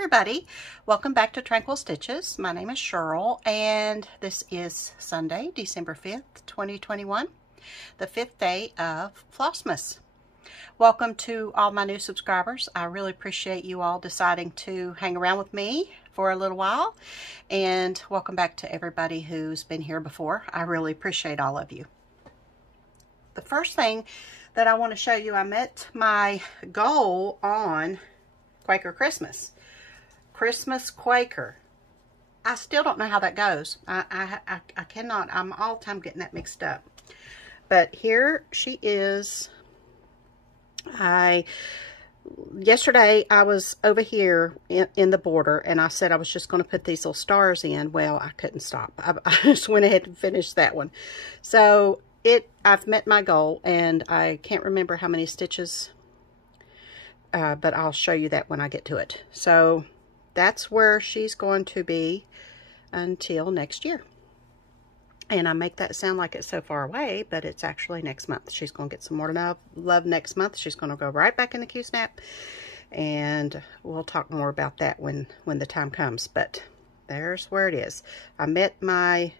everybody, welcome back to Tranquil Stitches. My name is Cheryl and this is Sunday, December 5th, 2021, the 5th day of Flossmas. Welcome to all my new subscribers. I really appreciate you all deciding to hang around with me for a little while, and welcome back to everybody who's been here before. I really appreciate all of you. The first thing that I want to show you, I met my goal on Quaker Christmas Quaker. I still don't know how that goes. I cannot. I'm all the time getting that mixed up. But here she is. Yesterday I was over here in the border, and I said I was just going to put these little stars in. Well, I couldn't stop. I just went ahead and finished that one. So I've met my goal, and I can't remember how many stitches, but I'll show you that when I get to it. So that's where she's going to be until next year. And I make that sound like it's so far away, but it's actually next month. She's going to get some more love next month. She's going to go right back in the Q-snap, and we'll talk more about that when the time comes. But there's where it is. I met my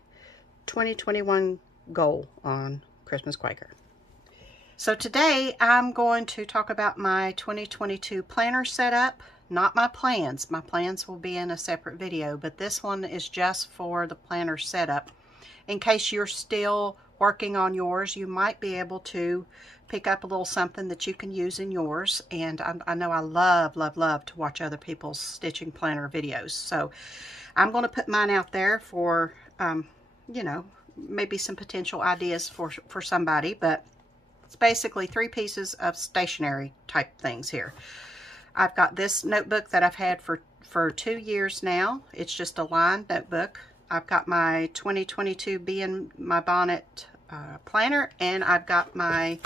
2021 goal on Christmas Quaker. So today I'm going to talk about my 2022 planner setup. Not my plans. My plans will be in a separate video, but this one is just for the planner setup. In case you're still working on yours, you might be able to pick up a little something that you can use in yours. And I know I love to watch other people's stitching planner videos. So I'm going to put mine out there for, you know, maybe some potential ideas for somebody. But it's basically 3 pieces of stationery type things here. I've got this notebook that I've had for 2 years now. It's just a lined notebook. I've got my 2022 Bee in My Bonnet planner, and I've got my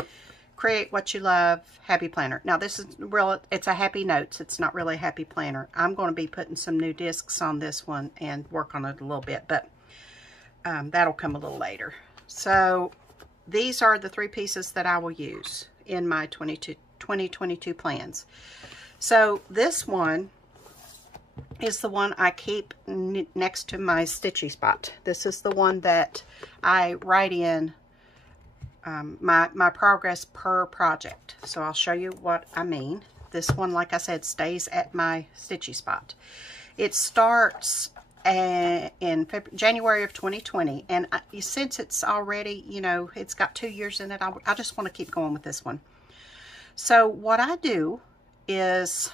Create What You Love Happy Planner. Now this is it's a Happy Notes. It's not really a Happy Planner. I'm going to be putting some new discs on this one and work on it a little bit, but that'll come a little later. So these are the 3 pieces that I will use in my 2022 plans. So this one is the one I keep next to my stitchy spot. This is the one that I write in my progress per project. So I'll show you what I mean. This one, like I said, stays at my stitchy spot. It starts in January of 2020, and since it's already, you know, it's got 2 years in it, I just want to keep going with this one. So what I do is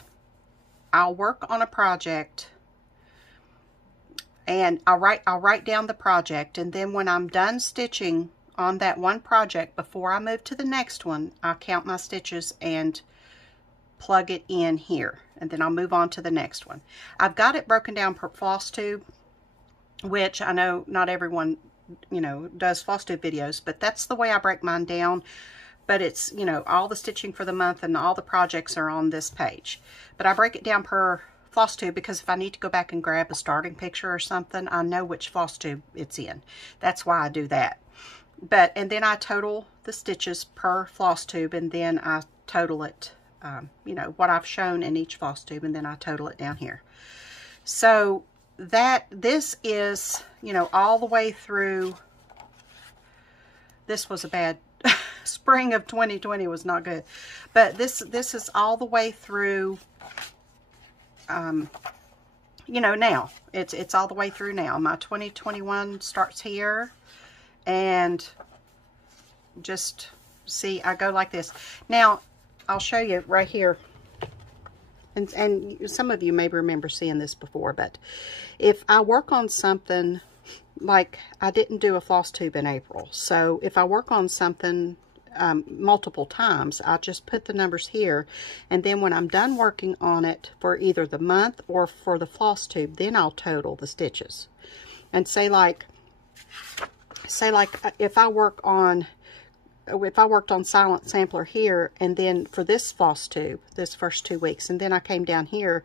I'll work on a project, and I'll write down the project, and then when I'm done stitching on that one project, before I move to the next one, I'll count my stitches and plug it in here, and then I'll move on to the next one. I've got it broken down per floss tube, which I know not everyone, you know, does floss tube videos, but that's the way I break mine down. But it's, you know, all the stitching for the month and all the projects are on this page. But I break it down per floss tube because if I need to go back and grab a starting picture or something, I know which floss tube it's in. That's why I do that. And then I total the stitches per floss tube, and then I total it, you know, what I've shown in each floss tube, and then I total it down here. So this is, you know, all the way through. This was a bad spring of 2020 was not good, but this is all the way through, you know, now it's all the way through now. My 2021 starts here, and just see, I go like this. Now I'll show you right here, and some of you may remember seeing this before, but if I work on something, like I didn't do a floss tube in April, so if I work on something multiple times, I'll just put the numbers here, and then when I'm done working on it for either the month or for the floss tube, then I'll total the stitches. And say like if I worked on Silent Sampler here, and then for this floss tube, this first 2 weeks, and then I came down here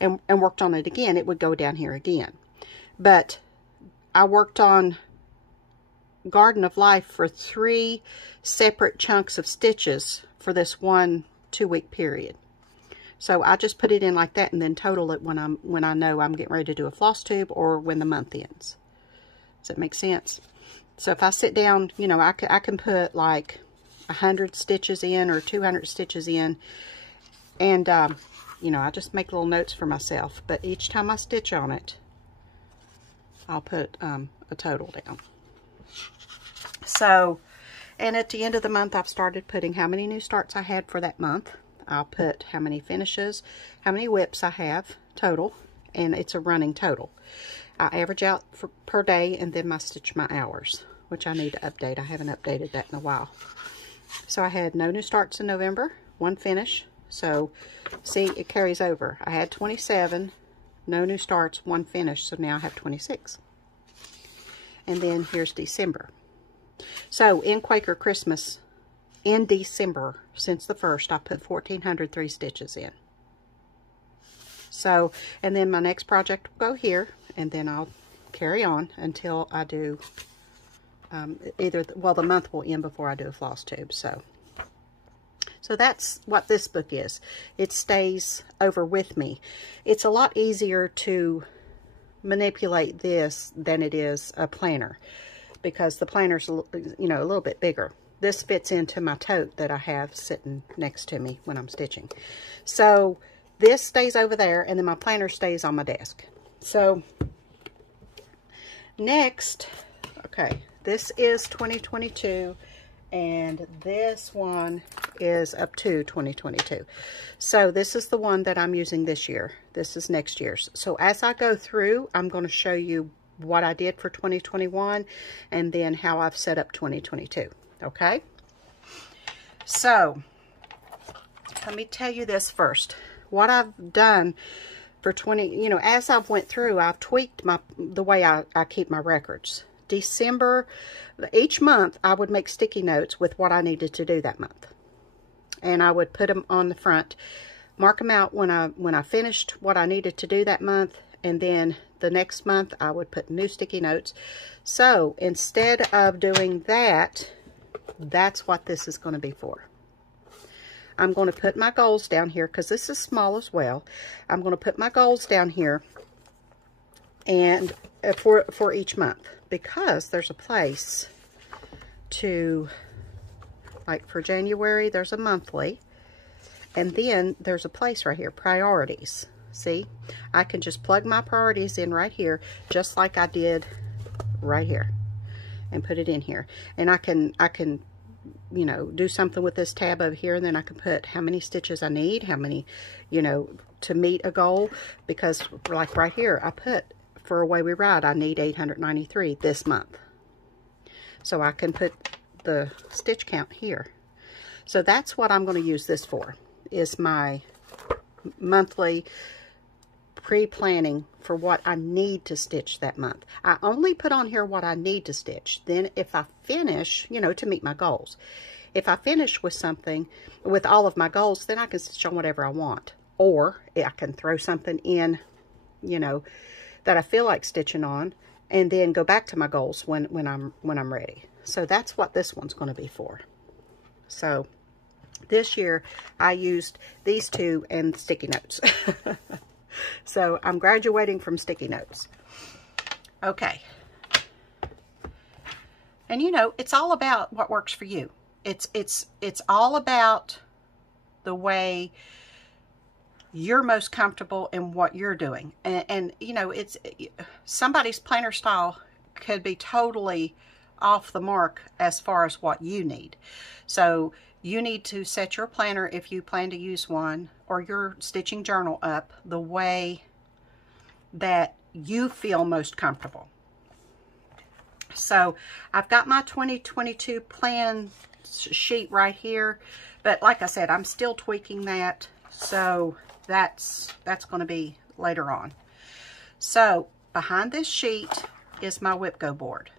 and worked on it again, it would go down here again. But I worked on Garden of Life for 3 separate chunks of stitches for this one 2-week period. So I just put it in like that and then total it when I know I'm getting ready to do a floss tube or when the month ends. Does that make sense? So if I sit down, you know, I can put like 100 stitches in or 200 stitches in, and you know, I just make little notes for myself. But each time I stitch on it, I'll put a total down. So, and at the end of the month, I've started putting how many new starts I had for that month. I'll put how many finishes, how many whips I have total, and it's a running total. I average out per day, and then I stitch my hours, which I need to update. I haven't updated that in a while. So I had no new starts in November, 1 finish. So see, it carries over. I had 27, no new starts, 1 finish. So now I have 26. And then here's December. So in Quaker Christmas, in December, since the 1st, I put 1,403 stitches in. So, and then my next project will go here, and then I'll carry on until I do well, the month will end before I do a floss tube. So that's what this book is. It stays over with me. It's a lot easier to manipulate this than it is a planner, because the planner's, you know, a little bit bigger. This fits into my tote that I have sitting next to me when I'm stitching. So this stays over there, and then my planner stays on my desk. So next, okay, this is 2022, and this one is up to 2022. So this is the one that I'm using this year. This is next year's. So as I go through, I'm going to show you what I did for 2021 and then how I've set up 2022. Okay? So let me tell you this first. What I've done for you know, as I've went through, I've tweaked the way I keep my records. December, each month I would make sticky notes with what I needed to do that month, and I would put them on the front, mark them out when I finished what I needed to do that month, and then the next month I would put new sticky notes. So instead of doing that, that's what this is going to be for. I'm going to put my goals down here, because this is small as well. I'm going to put my goals down here and for each month, because there's a place to, like for January, there's a monthly, and then there's a place right here, priorities. See, I can just plug my priorities in right here, just like I did right here, and put it in here. And I can you know, do something with this tab over here, and then I can put how many stitches I need, how many, you know, to meet a goal. Because like right here, I put, for Away We Ride, I need 893 this month. So I can put the stitch count here. So that's what I'm going to use this for, is my monthly pre-planning for what I need to stitch that month. I only put on here what I need to stitch. Then if I finish, you know, to meet my goals, if I finish with something, with all of my goals, then I can stitch on whatever I want. Or I can throw something in, you know, that I feel like stitching on, and then go back to my goals when I'm ready. So that's what this one's going to be for. So this year I used these two and sticky notes. So I'm graduating from sticky notes. Okay. And you know, it's all about what works for you. It's all about the way you're most comfortable in what you're doing. And you know, it's somebody's planner style could be totally off the mark as far as what you need. So you need to set your planner, if you plan to use one, or your stitching journal up the way that you feel most comfortable. So I've got my 2022 plan sheet right here, but like I said, I'm still tweaking that. So that's going to be later on. So behind this sheet is my whip go board.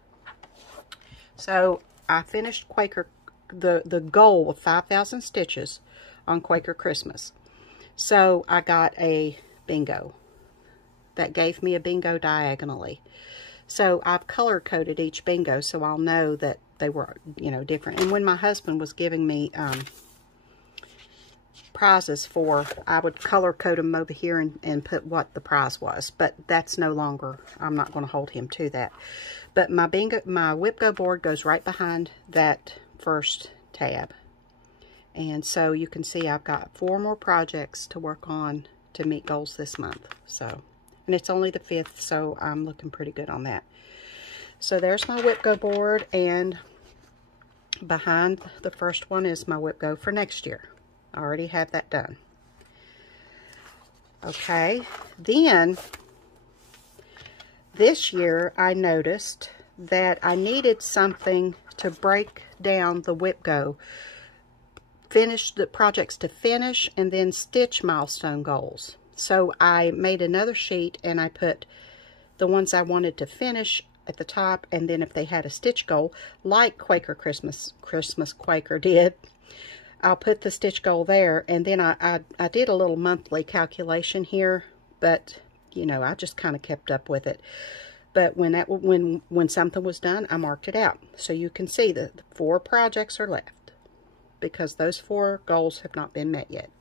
So I finished Quaker, the goal of 5,000 stitches on Quaker Christmas. So I got a bingo that gave me a bingo diagonally. So I've color coded each bingo so I'll know that they were, you know, different. And when my husband was giving me prizes for. I would color code them over here and put what the prize was, but that's no longer, I'm not going to hold him to that. But my whip go board goes right behind that first tab. And so you can see I've got 4 more projects to work on to meet goals this month. So, and it's only the 5th, so I'm looking pretty good on that. So there's my whip go board, and behind the first one is my whip go for next year. I already have that done. Okay, then this year I noticed that I needed something to break down the whip go, finish the projects to finish, and then stitch milestone goals. So I made another sheet and I put the ones I wanted to finish at the top, and then if they had a stitch goal, like Quaker Christmas Quaker did, I'll put the stitch goal there. And then I did a little monthly calculation here, but you know, I just kind of kept up with it. But when something was done, I marked it out. So you can see that the 4 projects are left because those 4 goals have not been met yet.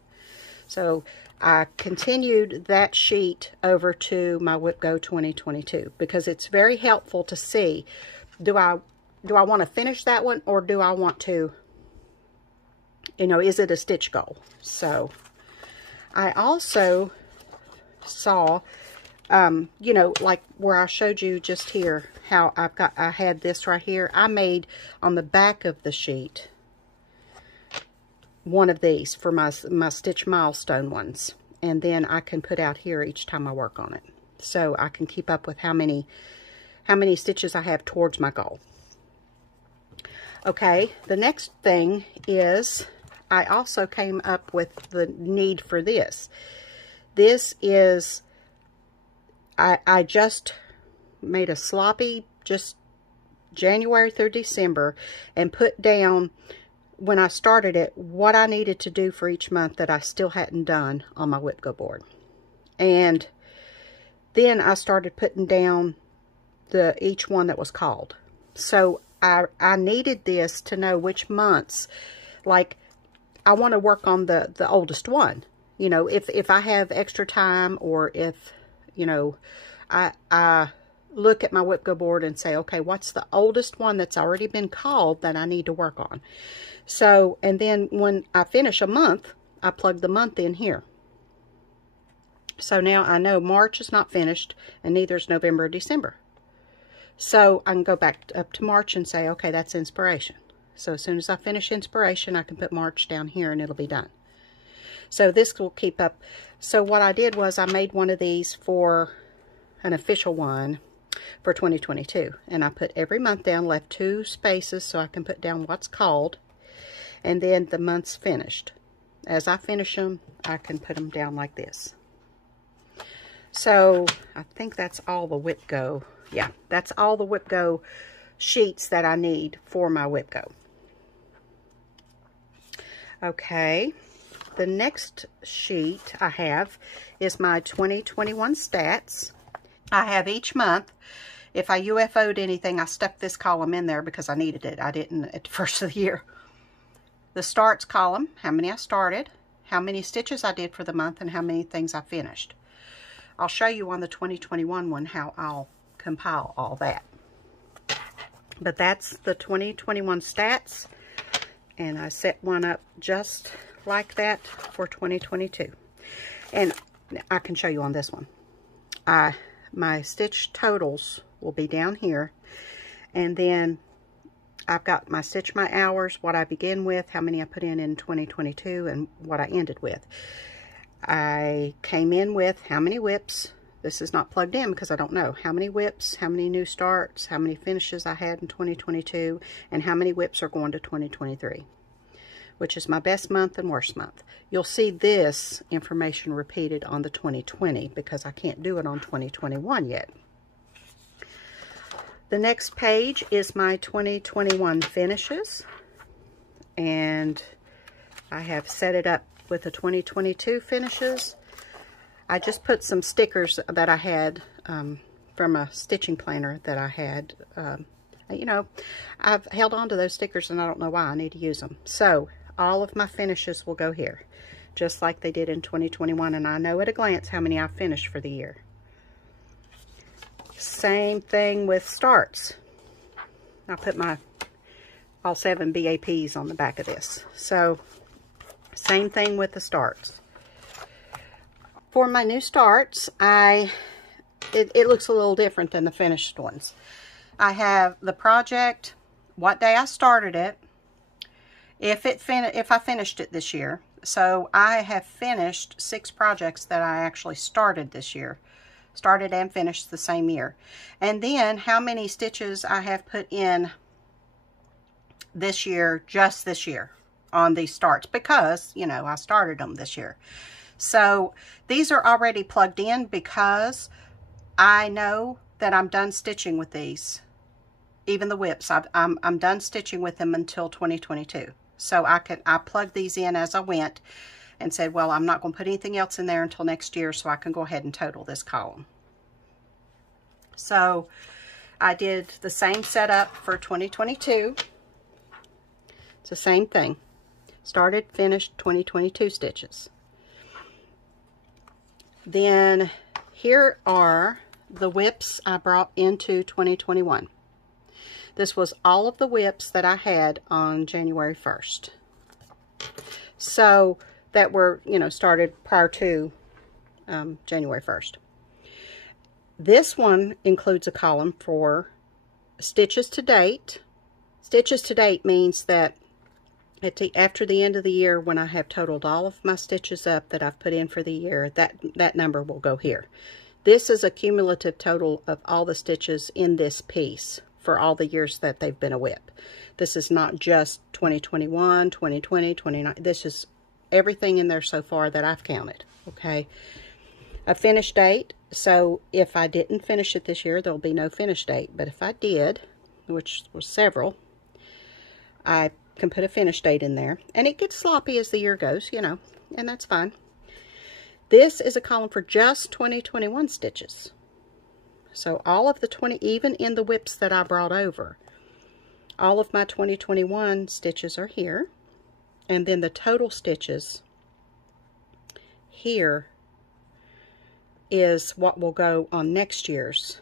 So I continued that sheet over to my Whip Go 2022 because it's very helpful to see, do I want to finish that one, or do I want to, you know, is it a stitch goal? So I also saw, you know, like where I showed you just here, how I had this right here. I made on the back of the sheet one of these for my stitch milestone ones, and then I can put out here each time I work on it, so I can keep up with how many stitches I have towards my goal. Okay, the next thing is I also came up with the need for this. This is, I just made a sloppy, just January through December, and put down, when I started it, what I needed to do for each month that I still hadn't done on my Whip Go board. And then I started putting down each one that was called. So I needed this to know which months, like I want to work on the oldest one. You know, if I have extra time, or if, you know, I look at my Whip Go board and say, okay, what's the oldest one that's already been called that I need to work on? So, and then when I finish a month, I plug the month in here. So now I know March is not finished, and neither is November or December. So I can go back up to March and say, okay, that's inspiration. So as soon as I finish inspiration, I can put March down here and it'll be done. So this will keep up. So what I did was I made one of these for an official one for 2022. And I put every month down, left 2 spaces so I can put down what's called, and then the months finished. As I finish them, I can put them down like this. So I think that's all the Whip Go. Yeah, that's all the Whip Go sheets that I need for my Whip Go. Okay, the next sheet I have is my 2021 stats. I have each month. If I UFO'd anything, I stuck this column in there because I needed it. I didn't at the first of the year. The starts column, how many I started, how many stitches I did for the month, and how many things I finished. I'll show you on the 2021 one how I'll compile all that. But that's the 2021 stats, and I set one up just like that for 2022. And I can show you on this one. My stitch totals will be down here, and then I've got my stitch my hours, what I begin with, how many I put in 2022, and what I ended with. I came in with how many whips. This is not plugged in because I don't know how many whips, how many new starts, how many finishes I had in 2022, and how many whips are going to 2023, which is my best month and worst month. You'll see this information repeated on the 2020 because I can't do it on 2021 yet. The next page is my 2021 finishes, and I have set it up with the 2022 finishes. I just put some stickers that I had from a stitching planner that I had. You know, I've held on to those stickers and I don't know why. I need to use them. So all of my finishes will go here. just like they did in 2021, and I know at a glance how many I've finished for the year. Same thing with starts. I'll put my all 7 BAPs on the back of this. So, same thing with the starts. For my new starts, it looks a little different than the finished ones. I have the project, what day I started it, if I finished it this year. So I have finished 6 projects that I actually started this year. Started and finished the same year. And then how many stitches I have put in this year, just this year, on these starts, because, you know, I started them this year. So these are already plugged in because I know that I'm done stitching with these. Even the whips, I'm done stitching with them until 2022. So I plugged these in as I went and said, well, I'm not going to put anything else in there until next year, so I can go ahead and total this column. So I did the same setup for 2022. It's the same thing. Started, finished, 2022 stitches. Then here are the whips I brought into 2021. This was all of the whips that I had on January 1st. So that were, you know, started prior to January 1st. This one includes a column for stitches to date. Stitches to date means that after the end of the year, when I have totaled all of my stitches up that I've put in for the year, that number will go here. This is a cumulative total of all the stitches in this piece for all the years that they've been a whip. This is not just 2021, 2020, 2019. This is everything in there so far that I've counted, okay? A finish date. So if I didn't finish it this year, there'll be no finish date. But if I did, which was several, I can put a finish date in there. And it gets sloppy as the year goes, you know, and that's fine. This is a column for just 2021 stitches. So all of the 20, even in the whips that I brought over, all of my 2021 stitches are here. And then the total stitches here is what will go on next year's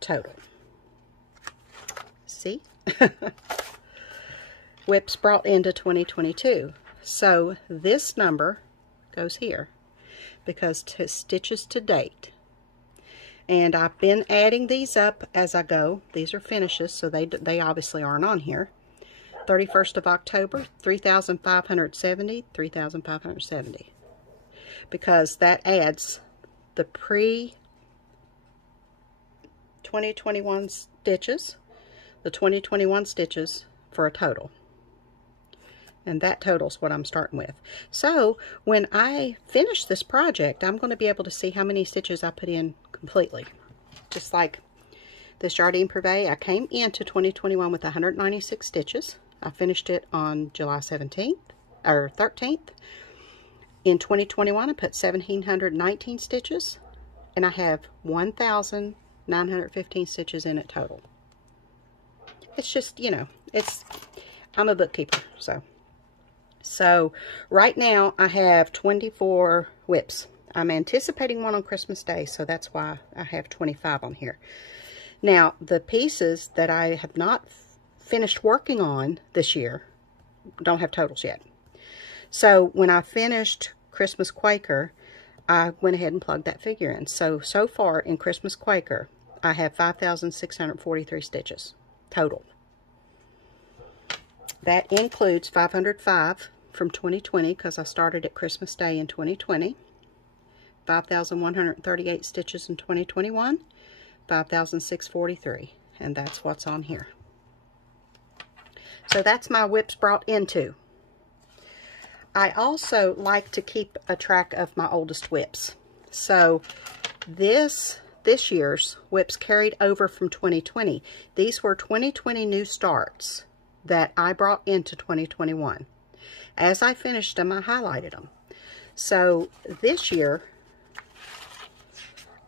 total. See? Whips brought into 2022. So this number goes here because stitches to date. And I've been adding these up as I go. These are finishes, so they obviously aren't on here. 31st of October, 3,570, 3,570. Because that adds the pre-2021 stitches, the 2021 stitches for a total. And that totals what I'm starting with. So when I finish this project, I'm going to be able to see how many stitches I put in completely. Just like this Jardine Privé, I came into 2021 with 196 stitches. I finished it on July 17th or 13th. In 2021, I put 1,719 stitches, and I have 1,915 stitches in it total. It's just, you know, I'm a bookkeeper, so right now I have 24 whips. I'm anticipating one on Christmas Day, so that's why I have 25 on here. Now, the pieces that I have not finished working on this year don't have totals yet. So when I finished Christmas Quaker, I went ahead and plugged that figure in. So far in Christmas Quaker, I have 5,643 stitches total. That includes 505 from 2020 because I started at Christmas Day in 2020. 5,138 stitches in 2021. 5,643. And that's what's on here. So that's my whips brought into. I also like to keep a track of my oldest whips. So this year's whips carried over from 2020. These were 2020 new starts that I brought into 2021. As I finished them, I highlighted them. So this year,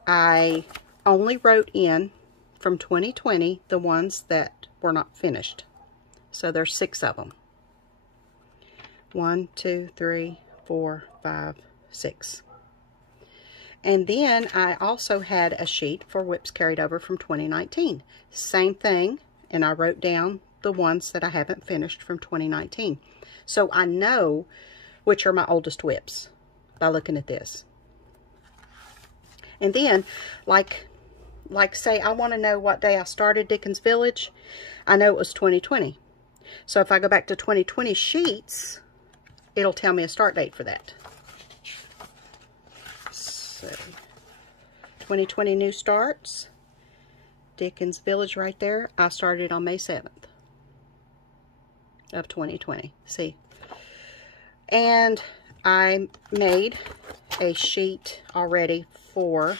I only wrote in from 2020 the ones that were not finished. So there's 6 of them. 1, 2, 3, 4, 5, 6. And then I also had a sheet for whips carried over from 2019. Same thing, and I wrote down the ones that I haven't finished from 2019. So I know which are my oldest whips by looking at this. And then, like say I want to know what day I started Dickens Village, I know it was 2020. So if I go back to 2020 sheets, it'll tell me a start date for that. So 2020 new starts, Dickens Village right there. I started on May 7th of 2020. See? And I made a sheet already for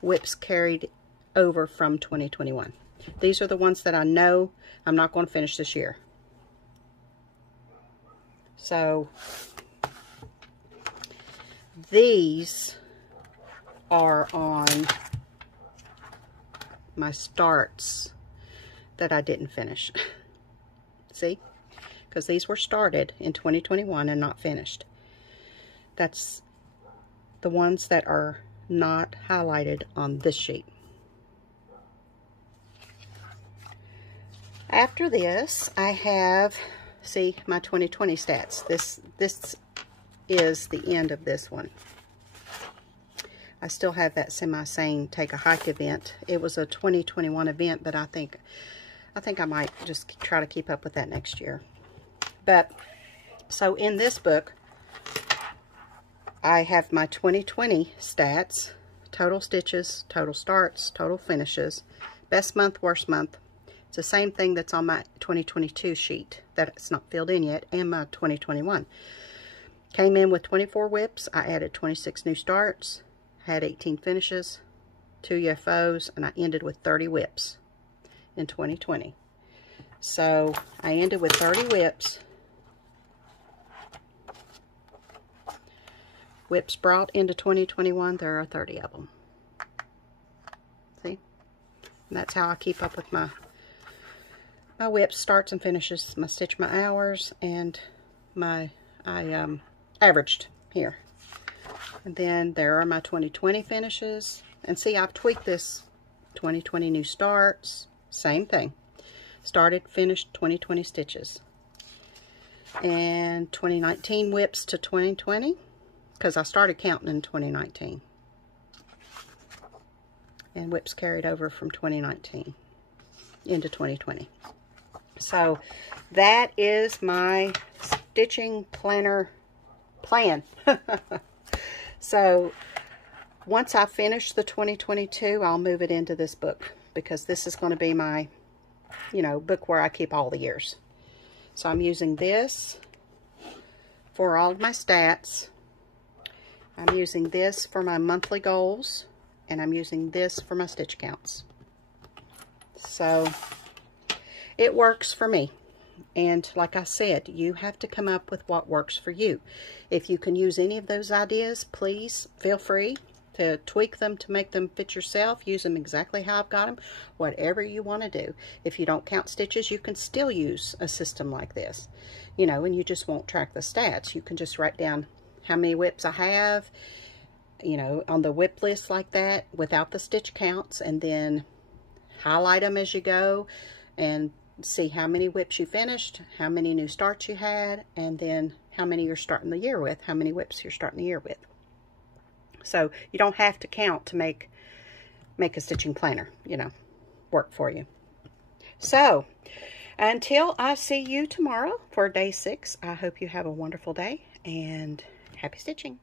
whips carried over from 2021. These are the ones that I know I'm not going to finish this year. So these are on my starts that I didn't finish. See? Because these were started in 2021 and not finished. That's the ones that are not highlighted on this sheet. After this, I have, see, my 2020 stats. This is the end of this one. I still have that semi-sane take a hike event. It was a 2021 event, but I think I might just try to keep up with that next year. But so in this book, I have my 2020 stats, total stitches, total starts, total finishes, best month, worst month. It's the same thing that's on my 2022 sheet that's not filled in yet, and my 2021. Came in with 24 whips. I added 26 new starts, had 18 finishes, 2 UFOs, and I ended with 30 whips in 2020. So I ended with 30 whips. Whips brought into 2021, there are 30 of them. See? And that's how I keep up with my whips, starts and finishes, my stitch, my hours, and I averaged here. And then there are my 2020 finishes. And see, I've tweaked this 2020 new starts. Same thing. Started, finished, 2020 stitches. And 2019 whips to 2020. Because I started counting in 2019. And whips carried over from 2019 into 2020. So that is my stitching planner plan. So once I finish the 2022, I'll move it into this book, because this is going to be my, book where I keep all the years. So I'm using this for all of my stats. I'm using this for my monthly goals, and I'm using this for my stitch counts. So it works for me. And like I said, you have to come up with what works for you. If you can use any of those ideas, please feel free to tweak them to make them fit yourself. Use them exactly how I've got them. Whatever you want to do. If you don't count stitches, you can still use a system like this. And you just won't track the stats. You can just write down how many whips I have, on the whip list like that without the stitch counts, and then highlight them as you go and see how many whips you finished, how many new starts you had, and then how many you're starting the year with, how many whips you're starting the year with. So you don't have to count to make a stitching planner, work for you. So until I see you tomorrow for day 6, I hope you have a wonderful day and happy stitching.